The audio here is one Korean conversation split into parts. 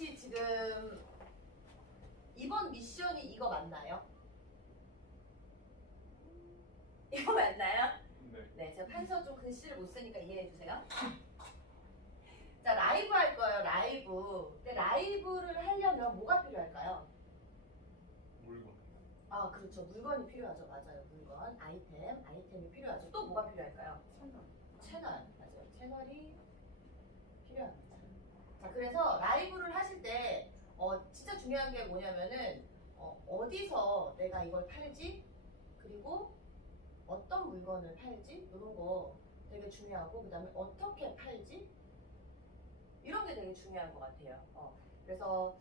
혹시 지금 이번 미션이 이거 맞나요? 이거 맞나요? 네. 네, 제가 판서 좀 글씨를 못 쓰니까 이해해 주세요. 자, 라이브 할 거예요, 라이브. 근데 라이브를 하려면 뭐가 필요할까요? 물건. 아, 그렇죠. 물건이 필요하죠. 맞아요. 물건, 아이템, 아이템이 필요하죠. 또 뭐가 필요할까요? 채널. 맞아요. 채널이 그래서 라이브를 하실 때, 어, 진짜 중요한 게 뭐냐면은, 어, 어디서 내가 이걸 팔지? 그리고 어떤 물건을 팔지? 이런 거 되게 중요하고, 그 다음에 어떻게 팔지? 이런 게 되게 중요한 것 같아요. 어, 그래서,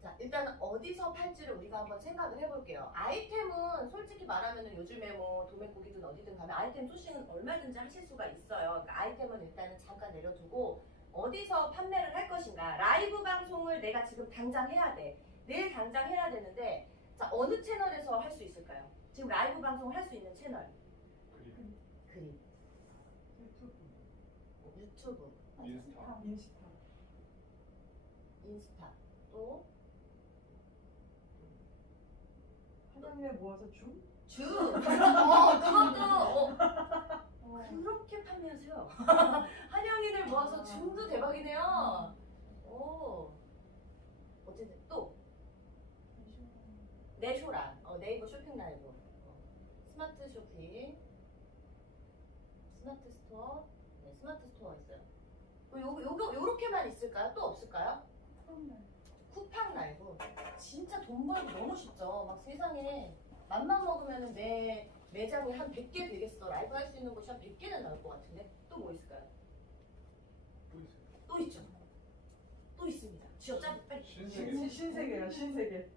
자, 일단 어디서 팔지를 우리가 한번 생각을 해볼게요. 아이템은 솔직히 말하면은 요즘에 뭐 도매고기든 어디든 가면 아이템 소싱은 얼마든지 하실 수가 있어요. 그러니까 아이템은 일단은 잠깐 내려두고 어디서 판매를 할 것인가. 라이브 방송을 내가 지금 당장 해야 돼. 내일 당장 해야 되는데, 자, 어느 채널에서 할 수 있을까요? 지금 라이브 방송을 할 수 있는 채널. 그림. 그림, 뭐 유튜브, 인스타. 인스타. 인스타, 또 한양에 모아서 줌? 줌. 어, 그것도 어, 그렇게 판매하세요. 한영인을 모아서 줌도 대박이네요. 오. 어쨌든 또 내쇼라. 어, 네이버 쇼핑 라이브. 어, 스마트 쇼핑. 스마트 스토어. 네, 스마트 스토어 있어요. 어, 요, 요거, 요렇게만 있을까요? 또 없을까요? 쿠팡 라이브. 진짜 돈 벌기 너무 쉽죠. 막 세상에 맘만 먹으면 매, 매장이 한 100개 되겠어. 라이브 할 수 있는 곳이 한 100개는 나올 것 같은데. 또 뭐 있을까요? 또 있어요. 또 있죠. 또 있습니다. 쥐어짜 빨리. 신세계. 신, 신세계야 신세계.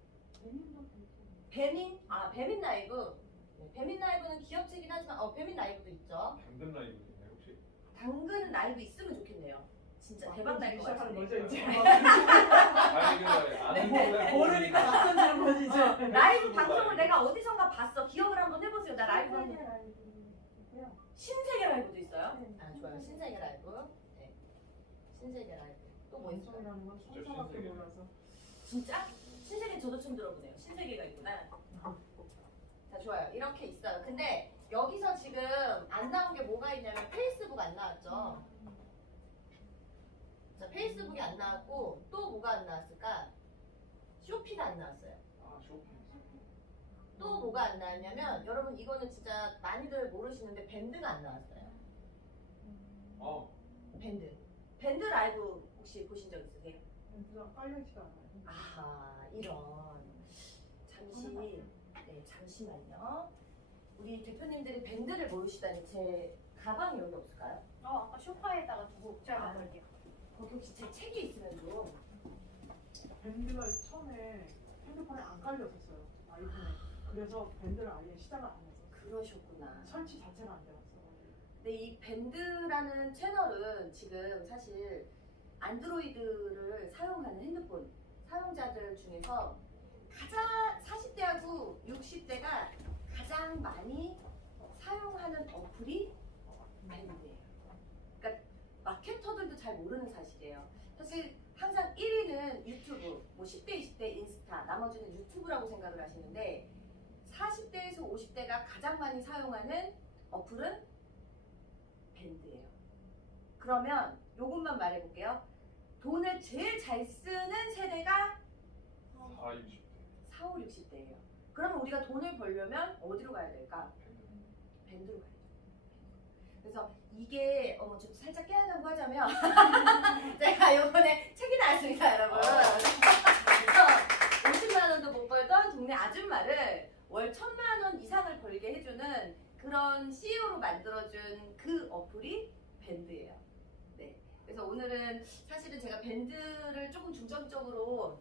배민 아 배민 라이브. 네, 배민 라이브는 기업체긴 하지만 어 배민 라이브도 있죠. 당근 라이브 있나요 혹시? 당근 라이브 있으면 좋겠네요. 진짜 대박 날것 시작하는 같은데. 거죠 이제. 아니 그 아는 네. 모르니까 낯선지는 거지 이제. 유튜브 방송을. 내가 어디선가 봤어. 기억을 한번 해보세요. 나 라이브 방송. 신세계 라이브도 있어요. 아 좋아요. 신세계 라이브. 네. 신세계 라이브. 또 뭐 있어요? 방송이라는 건 천사밖에. 몰라서. 진짜? 신세계 저도 처음 들어보네요. 신세계가 있구나. 자, 좋아요. 이렇게 있어요. 근데 여기서 지금 안 나온 게 뭐가 있냐면 페이스북 안 나왔죠. 자, 페이스북이 안 나왔고 또 뭐가 안 나왔을까? 쇼피가 안 나왔어요. 아 쇼핑. 또 뭐가 안 나왔냐면 여러분 이거는 진짜 많이들 모르시는데 밴드가 안 나왔어요. 아 밴드. 밴드 라이브 혹시 보신 적 있으세요? 멘트가 깔려있지가 않아요. 아하 이런 잠시 네 잠시만요 우리 대표님들이 밴드를 모르시다니 제 가방이 여기 없을까요? 어, 아까 소파에다가 두고 제가 아. 먹을게요. 거기 혹시 제 책이 있으면 좀 밴드가 처음에 핸드폰에 안 깔렸었어요. 아이폰에. 그래서 밴드를 아예 시작을 안 했어. 그러셨구나 설치 자체가 안 돼갔어. 근데 이 밴드라는 채널은 지금 사실 안드로이드를 사용하는 핸드폰 사용자들 중에서 가장 40대하고 60대가 가장 많이 사용하는 어플이 밴드예요. 그러니까 마케터들도 잘 모르는 사실이에요. 사실 항상 1위는 유튜브, 뭐 10대, 20대 인스타, 나머지는 유튜브라고 생각을 하시는데 40대에서 50대가 가장 많이 사용하는 어플은 밴드예요. 그러면 요것만 말해볼게요. 돈을 제일 잘 쓰는 세대가 4, 60대. 4, 5, 60대예요. 그러면 우리가 돈을 벌려면 어디로 가야 될까? 밴드로 가야죠. 그래서 이게 어머 좀 살짝 깨어나고 하자면 제가 요번에 책이 나왔습니다 여러분. 그래서 50만 원도 못 벌던 동네 아줌마를 월 천만 원 이상을 벌게 해주는 그런 CEO로 만들어준 그 어플이 밴드예요. 네. 그래서 오늘은 사실은 제가 밴드를 조금 중점적으로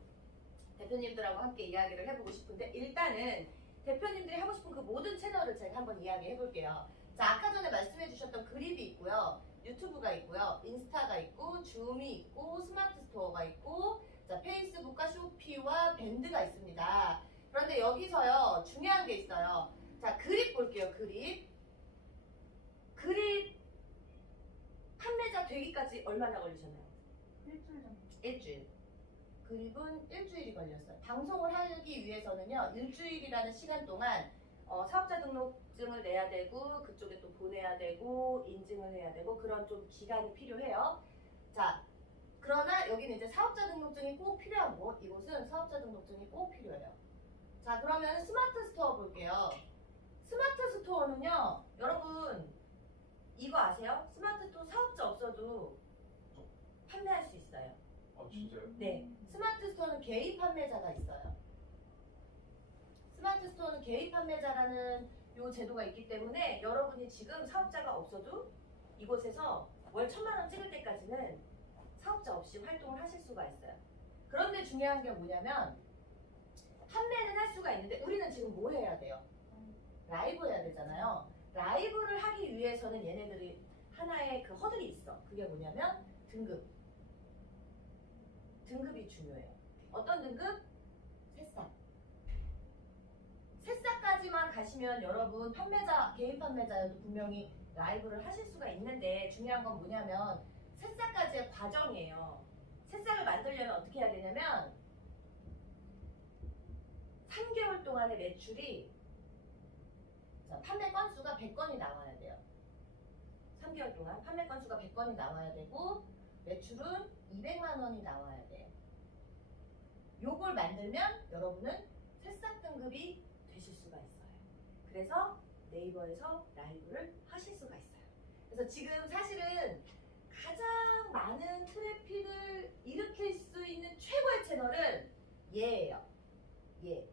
대표님들하고 함께 이야기를 해보고 싶은데 일단은 대표님들이 하고 싶은 그 모든 채널을 제가 한번 이야기해 볼게요. 자, 아까 전에 말씀해 주셨던 그립이 있고요. 유튜브가 있고요. 인스타가 있고, 줌이 있고, 스마트 스토어가 있고, 자, 페이스북과 쇼피와 밴드가 있습니다. 그런데 여기서요, 중요한 게 있어요. 자, 그립 볼게요, 그립. 그립 판매자 되기까지 얼마나 걸리셨나요? 일주일 정도. 일주일. 그립은 일주일이 걸렸어요. 방송을 하기 위해서는요, 일주일이라는 시간 동안 어, 사업자 등록증을 내야 되고 그쪽에 또 보내야 되고 인증을 해야 되고 그런 좀 기간이 필요해요. 자, 그러나 여기는 이제 사업자 등록증이 꼭 필요하고 이곳은 사업자 등록증이 꼭 필요해요. 자, 그러면 스마트 스토어 볼게요. 스마트 스토어는요, 여러분 이거 아세요? 스마트 스토어 사업자 없어도 판매할 수 있어요. 아 진짜요? 네, 스마트 스토어는 개인 판매자가 있어요. 스마트 스토어는 개인 판매자라는 요 제도가 있기 때문에 여러분이 지금 사업자가 없어도 이곳에서 월 천만 원 찍을 때까지는 사업자 없이 활동을 하실 수가 있어요. 그런데 중요한 게 뭐냐면 판매는 할 수가 있는데 우리는 지금 뭐 해야 돼요? 라이브 해야 되잖아요. 라이브를 하기 위해서는 얘네들이 하나의 그 허들이 있어. 그게 뭐냐면 등급. 등급이 중요해요. 어떤 등급? 새싹. 새싹까지만 가시면 여러분 판매자, 개인 판매자여도 분명히 라이브를 하실 수가 있는데 중요한 건 뭐냐면 새싹까지의 과정이에요. 새싹을 만들려면 어떻게 해야 되냐면 3개월 동안의 매출이 자, 판매 건수가 100건이 나와야 돼요. 3개월 동안 판매 건수가 100건이 나와야 되고 매출은 200만 원이 나와야 돼요. 요걸 만들면 여러분은 새싹 등급이 되실 수가 있어요. 그래서 네이버에서 라이브를 하실 수가 있어요. 그래서 지금 사실은 가장 많은 트래픽을 일으킬 수 있는 최고의 채널은 얘예요. 얘.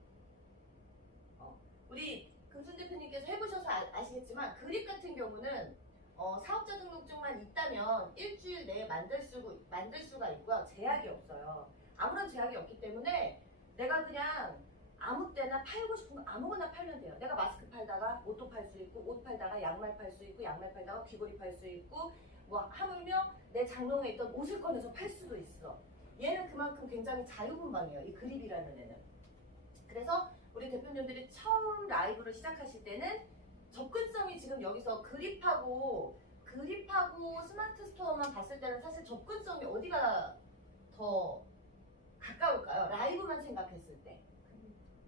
어, 우리 금순 대표님께서 해보셔서 아, 시겠지만 그립 같은 경우는 어, 사업자 등록증만 있다면 일주일 내에 만들, 수, 만들 수가 있고요. 제약이 없어요. 아무런 제약이 없기 때문에 내가 그냥 아무 때나 팔고 싶은 거 아무거나 팔면 돼요. 내가 마스크 팔다가 옷도 팔 수 있고 옷 팔다가 양말 팔 수 있고 양말 팔다가 귀걸이 팔 수 있고 뭐 하물며 내 장롱에 있던 옷을 꺼내서 팔 수도 있어. 얘는 그만큼 굉장히 자유분방해요. 이 그립이라는 애는. 그래서 우리 대표님들이 처음 라이브를 시작하실 때는 접근성이 지금 여기서 그립하고 그립하고 스마트 스토어만 봤을 때는 사실 접근성이 어디가 더 가까울까요? 라이브만 생각했을 때.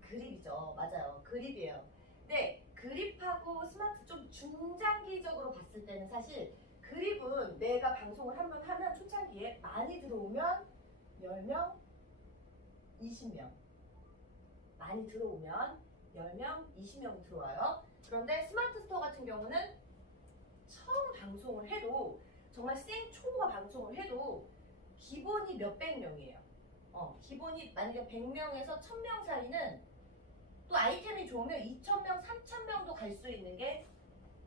그립이죠. 맞아요. 그립이에요. 근데 그립하고 스마트 좀 중장기적으로 봤을 때는 사실 그립은 내가 방송을 한 번 하면 초창기에 많이 들어오면 10명, 20명. 많이 들어오면 10명, 20명 들어와요. 그런데 스마트 스토어 같은 경우는 처음 방송을 해도 정말 생 초보가 방송을 해도 기본이 몇백 명이에요. 어, 기본이 만약에 100명에서 1000명 사이는 또 아이템이 좋으면 2000명, 3000명도 갈 수 있는 게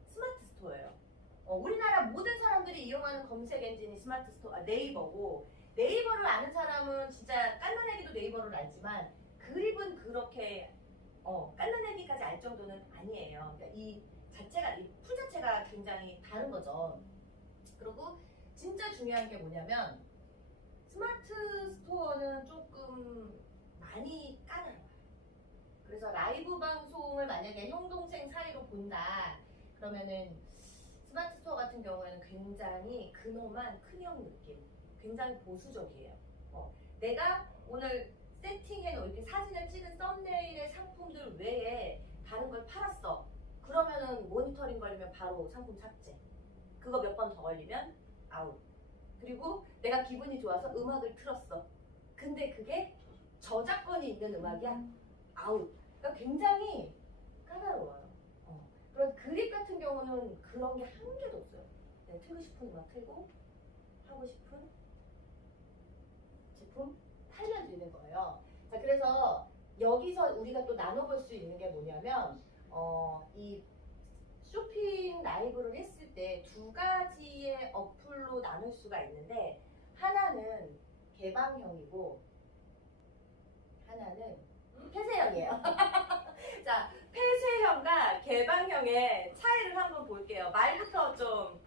스마트 스토어예요. 어, 우리나라 모든 사람들이 이용하는 검색 엔진이 스마트 스토어, 아, 네이버고 네이버를 아는 사람은 진짜 깔라내기도 네이버를 알지만 그립은 그렇게 어, 깔라내기까지 알 정도는 아니에요. 그러니까 이 자체가 이 풀 자체가 굉장히 다른 거죠. 그리고 진짜 중요한 게 뭐냐면 스마트 스토어는 조금 많이 까다로워요. 그래서 라이브 방송을 만약에 형 동생 사이로 본다 그러면은 스마트 스토어 같은 경우에는 굉장히 근엄한 큰형 느낌, 굉장히 보수적이에요. 어, 내가 오늘 세팅해 놓은 이렇게 사진을 찍은 썸네일의 상품들 외에 다른 걸 팔았어. 그러면은 모니터링 걸리면 바로 상품 삭제. 그거 몇 번 더 걸리면 아웃. 그리고 내가 기분이 좋아서 음악을 틀었어. 근데 그게 저작권이 있는 음악이야. 아웃. 그러니까 굉장히 까다로워요. 어. 그런 그립 같은 경우는 그런 게 한 개도 없어요. 내가 틀고 싶은 음악 틀고 하고 싶은 제품 팔면 되는 거예요. 자, 그래서 여기서 우리가 또 나눠볼 수 있는 게 뭐냐면, 어, 이 쇼핑 라이브를 했을 때 두 가지의 어플로 나눌 수가 있는데, 하나는 개방형이고, 하나는 폐쇄형이에요. 자, 폐쇄형과 개방형의 차이를 한번 볼게요. 말부터 좀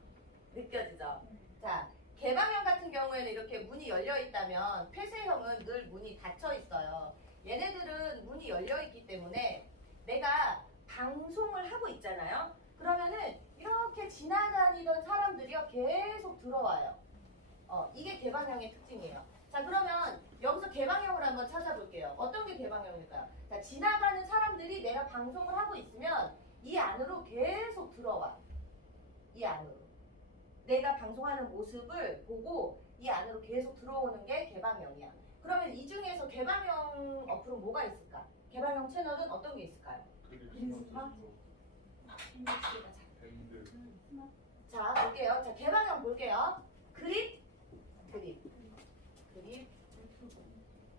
느껴지죠? 자, 개방형 같은 경우에는 이렇게 문이 열려 있다면 폐쇄형은 늘 문이 닫혀 있어요. 얘네들은 문이 열려 있기 때문에 내가 방송을 하고 있잖아요. 그러면은 이렇게 지나다니던 사람들이요 계속 들어와요. 어, 이게 개방형의 특징이에요. 자, 그러면 여기서 개방형 볼게요. 어떤 게 개방형일까요? 자, 지나가는 사람들이 내가 방송을 하고 있으면 이 안으로 계속 들어와. 이 안으로. 내가 방송하는 모습을 보고 이 안으로 계속 들어오는 게 개방형이야. 그러면 이 중에서 개방형 어플은 뭐가 있을까? 개방형 채널은 어떤 게 있을까요? 인스타? 자, 볼게요. 자, 개방형 볼게요. 그립, 그립, 그립,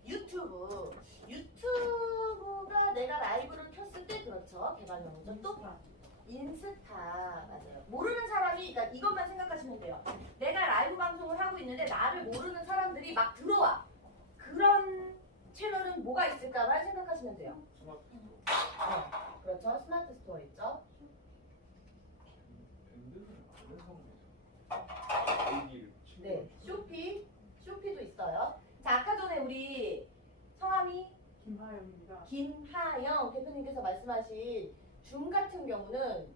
유튜브. 유튜브가 내가 라이브를 켰을 때 그렇죠. 개방형이죠. 또 인스타 맞아요. 모르는 사람이 그러니까 이것만 생각하시면 돼요. 내가 라이브 방송을 하고 있는데 나를 모르는 사람들이 막 들어와. 그런 채널은 뭐가 있을까만 생각하시면 돼요. 그렇죠. 스마트 스토어 있죠. 네. 쇼피, 쇼피도 있어요. 자, 아까 전에 우리 성함이 김하영입니다. 김하영 대표님께서 말씀하신 줌 같은 경우는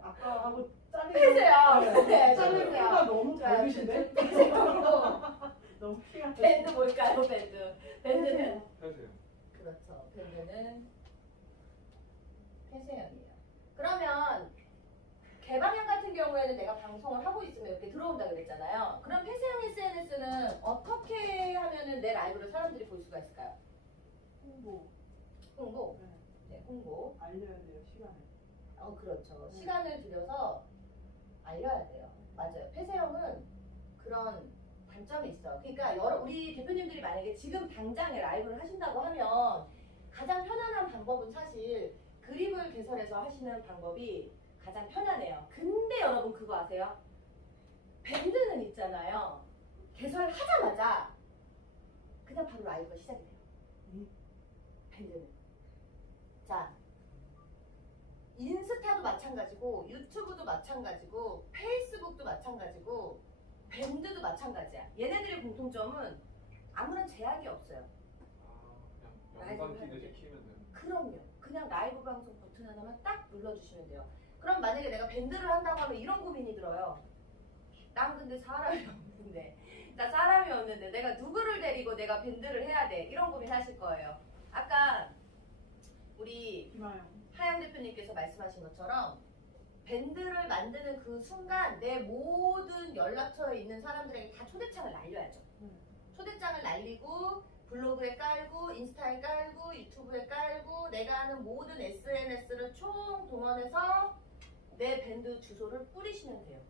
아까 하고 짜는 폐쇄요. 네, 짜는 폐쇄요. 피가 너무? 폐쇄형으로 너무 피가 밴드 뭘까요, 밴드? 밴드는 하세요 그렇죠. 밴드는 폐쇄형이에요. 그러면 개방형 같은 경우에는 내가 방송을 하고 있으면 이렇게 들어온다 그랬잖아요. 그럼 폐쇄형 SNS는 어떻게 하면은 내 라이브를 사람들이 볼 수가 있을까요? 홍보 홍보. 홍보. 알려야 돼요 시간에. 어, 그렇죠. 음. 시간을 들여서 알려야 돼요. 맞아요. 폐쇄형은 그런 단점이 있어요. 그러니까 여러, 우리 대표님들이 만약에 지금 당장에 라이브를 하신다고 하면 가장 편안한 방법은 사실 그림을 개설해서 하시는 방법이 가장 편안해요. 근데 여러분 그거 아세요? 밴드는 있잖아요. 개설하자마자 그냥 바로 라이브가 시작이 돼요. 음. 밴드는. 자, 인스타도 마찬가지고 유튜브도 마찬가지고 페이스북도 마찬가지고 밴드도 마찬가지야. 얘네들의 공통점은 아무런 제약이 없어요. 아 영상. 키면 그럼요. 그냥 라이브 방송 버튼 하나만 딱 눌러주시면 돼요. 그럼 만약에 내가 밴드를 한다고 하면 이런 고민이 들어요. 난 근데 사람이 없는데, 나 사람이 없는데 내가 누구를 데리고 내가 밴드를 해야 돼? 이런 고민 하실 거예요. 아까 우리. 하영 대표님께서 말씀하신 것처럼 밴드를 만드는 그 순간 내 모든 연락처에 있는 사람들에게 다 초대장을 날려야죠. 음. 초대장을 날리고 블로그에 깔고 인스타에 깔고 유튜브에 깔고 내가 하는 모든 SNS를 총 동원해서 내 밴드 주소를 뿌리시면 돼요.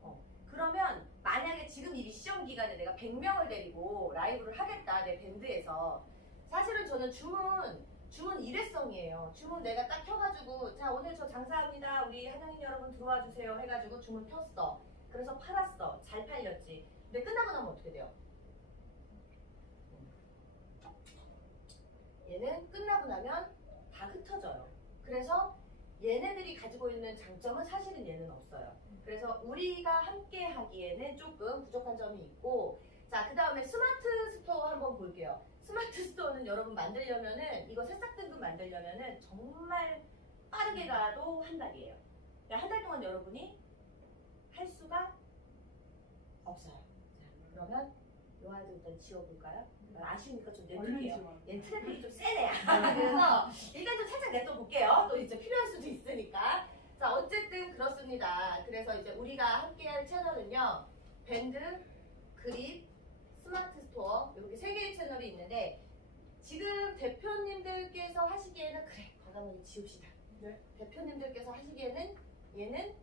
어. 그러면 만약에 지금 이 미션 기간에 내가 100명을 데리고 라이브를 하겠다 내 밴드에서 사실은 저는 주문 주문 일회성이에요. 주문 내가 딱 켜가지고 자 오늘 저 장사합니다. 우리 한양인 여러분 들어와 주세요 해가지고 주문 폈어. 그래서 팔았어. 잘 팔렸지. 근데 끝나고 나면 어떻게 돼요? 얘는 끝나고 나면 다 흩어져요. 그래서 얘네들이 가지고 있는 장점은 사실은 얘는 없어요. 그래서 우리가 함께 하기에는 조금 부족한 점이 있고 자, 그 다음에 스마트 스토어 한번 볼게요. 스마트 스토어는 여러분 만들려면은 이거 새싹 등급 만들려면은 정말 빠르게 가도 한 달이에요. 한달 동안 여러분이 할 수가 없어요. 자, 그러면 요 아이들 일단 지워볼까요? 아쉬우니까 좀 내둘게요. 얘 트래픽이 좀 세네. 그래서 일단 좀 살짝 냅둬볼게요. 또 이제 필요할 수도 있으니까. 자, 어쨌든 그렇습니다. 그래서 이제 우리가 함께할 채널은요. 밴드, 그립, 스마트 스토어 이렇게 세 개의 채널이 있는데 지금 대표님들께서 하시기에는 그래 과감하게 지웁시다. 네. 대표님들께서 하시기에는 얘는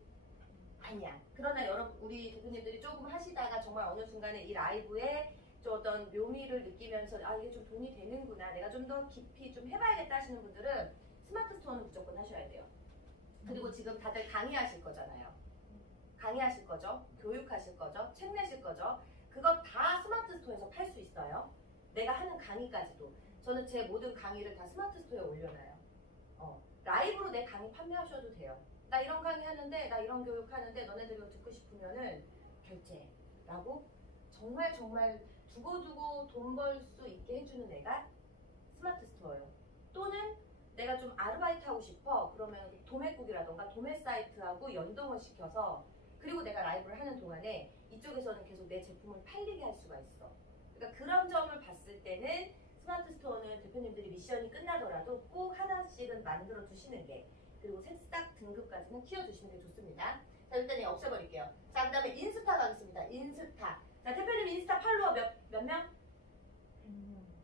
아니야. 그러나 여러분 우리 대표님들이 조금 하시다가 정말 어느 순간에 이 라이브에 좀 어떤 묘미를 느끼면서 아 이게 좀 돈이 되는구나. 내가 좀 더 깊이 좀 해봐야겠다 하시는 분들은 스마트 스토어는 무조건 하셔야 돼요. 그리고 지금 다들 강의하실 거잖아요. 강의하실 거죠. 교육하실 거죠. 책 내실 거죠. 그거 다 스마트 스토어에서 팔 수 있어요. 내가 하는 강의까지도. 저는 제 모든 강의를 다 스마트 스토어에 올려놔요. 어, 라이브로 내 강의 판매하셔도 돼요. 나 이런 강의 하는데, 나 이런 교육 하는데, 너네들이 이거 듣고 싶으면은 결제라고 정말 정말 두고두고 돈 벌 수 있게 해주는 애가 스마트 스토어예요. 또는 내가 좀 아르바이트 하고 싶어. 그러면 도매국이라던가 도매 사이트하고 연동을 시켜서 그리고 내가 라이브를 하는 동안에 이쪽에서는 계속 내 제품을 팔리게 할 수가 있어. 그러니까 그런 점을 봤을 때는 스마트 스토어는 대표님들이 미션이 끝나더라도 꼭 하나씩은 만들어 두시는 게 그리고 새싹 등급까지는 키워주시는 게 좋습니다. 자 일단 이 없애버릴게요. 자 그 다음에 인스타 가겠습니다. 인스타. 자 대표님 인스타 팔로워 몇 몇 명?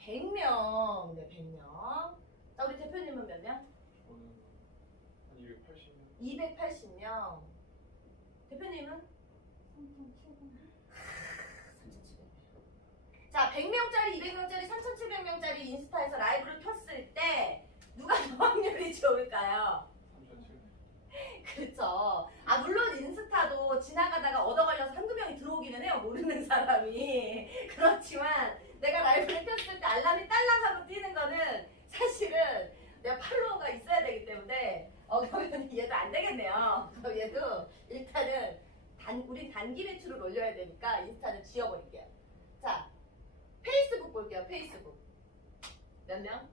100명. 네 100명. 자 우리 대표님은 몇 명? 저는 한 280년 280명. 대표님은? 3,700명. 자, 100명짜리, 200명짜리, 3,700명짜리 인스타에서 라이브를 켰을 때 누가 더 확률이 좋을까요? 3,700년 그렇죠. 아, 물론 인스타도 지나가다가 얻어 걸려서 한두 명이 들어오기는 해요. 모르는 사람이. 그렇지만 내가 라이브를 켰을 때 알람이 딸랑하고 뛰는 거는 사실은 내가 팔로워가 있어야 되기 때문에 어, 그러면 얘도 안 되겠네요. 그럼 얘도 일단은 단, 우린 단기 매출을 올려야 되니까 인스타는 지워버릴게요. 자, 페이스북 볼게요. 페이스북. 몇 명?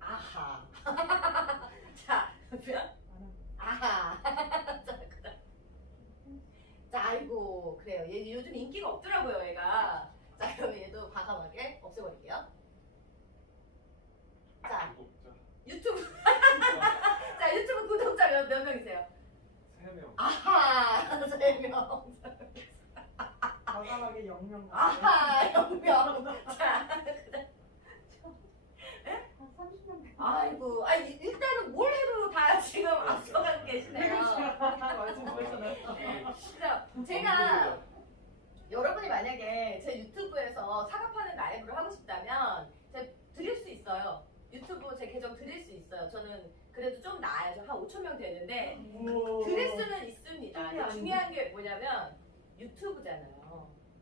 아하. 자, 몇 명? 아하. 자, 그다음. 자, 아이고, 그래요. 얘 요즘 인기가 없더라고요, 얘가. 자, 그러면 얘도 과감하게 없애버릴게요. 자, 유튜브. 자, 유튜브 구독자 몇, 몇 명이세요? 3명 아하, 세 명. 과감하게 영명. 아하, 영 명. 자, 한 30명 아이고, 아니, 일단은 뭘 해도 다 지금 앞서가고 계시네요. 진짜 제가 여러분이 만약에 제 유튜브에서 사과파는 라이브를 하고 싶다면 제가 드릴 수 있어요. 유튜브 제 계정 드릴 수 있어요. 저는 그래도 좀 나아요. 저한 5천 명 되는데 드릴 수는 있습니다. 중요한 게 뭐냐면 유튜브잖아요.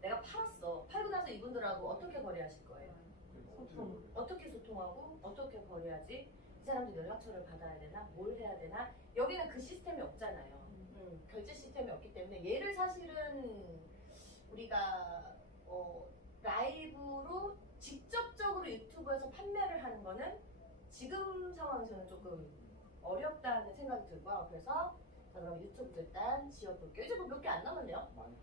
내가 팔았어. 팔고 나서 이분들하고 어떻게 거래하실 거예요? 소통. 어떻게 소통하고 어떻게 거래하지? 이 사람들 연락처를 받아야 되나? 뭘 해야 되나? 여기는 그 시스템이 없잖아요. 음, 결제 시스템이 없기 때문에 얘를 사실은 우리가 어, 라이브로 직접적으로 유튜브에서 판매를 하는 거는 지금 상황에서는 조금 어렵다는 생각이 들고요. 그래서 자, 그럼 유튜브 일단 지워볼게요. 이제 뭐 몇 개 안 남았네요. 많이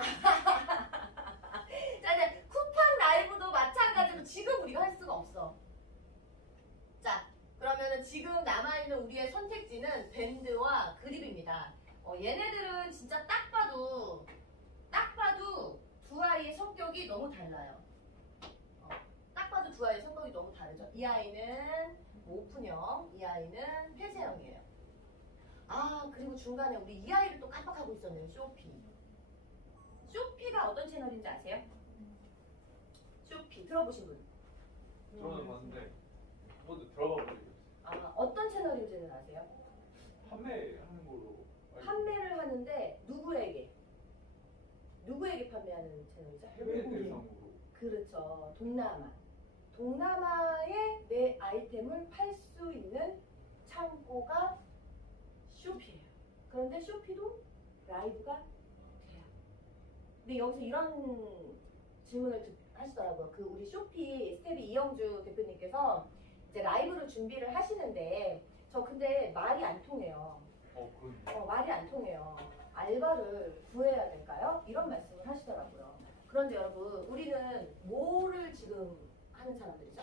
자, 이제 쿠팡 라이브도 마찬가지로 지금 우리가 할 수가 없어. 자, 그러면은 지금 남아있는 우리의 선택지는 밴드와 그립입니다. 어, 얘네들은 진짜 딱 봐도, 딱 봐도 두 아이의 성격이 너무 달라요. 어, 딱 봐도 두 아이의 성격이 너무 다르죠. 이 아이는 오픈형, 이 아이는 폐쇄형이에요. 아, 그리고 중간에 우리 이 아이를 또 깜빡하고 있었네요. 쇼피. 쇼피가 어떤 채널인지 아세요? 쇼피 들어보신 분? 저는 봤는데 먼저 들어가 버리겠어요 아 어떤 채널인지는 아세요? 판매하는 걸로 알고 판매를 하는데 누구에게? 누구에게 판매하는 채널이죠? 해외 외국인. 대상으로 그렇죠. 동남아. 동남아에 내 아이템을 팔 수 있는 창고가 쇼피예요. 그런데 쇼피도 라이브가. 근데 여기서 이런 질문을 듣- 하시더라고요. 그 우리 쇼피 스텝이 이영주 대표님께서 이제 라이브를 준비를 하시는데 저 근데 말이 안 통해요. 어 그러네 어, 말이 안 통해요. 알바를 구해야 될까요? 이런 말씀을 하시더라고요. 그런데 여러분, 우리는 뭐를 지금 하는 사람들이죠?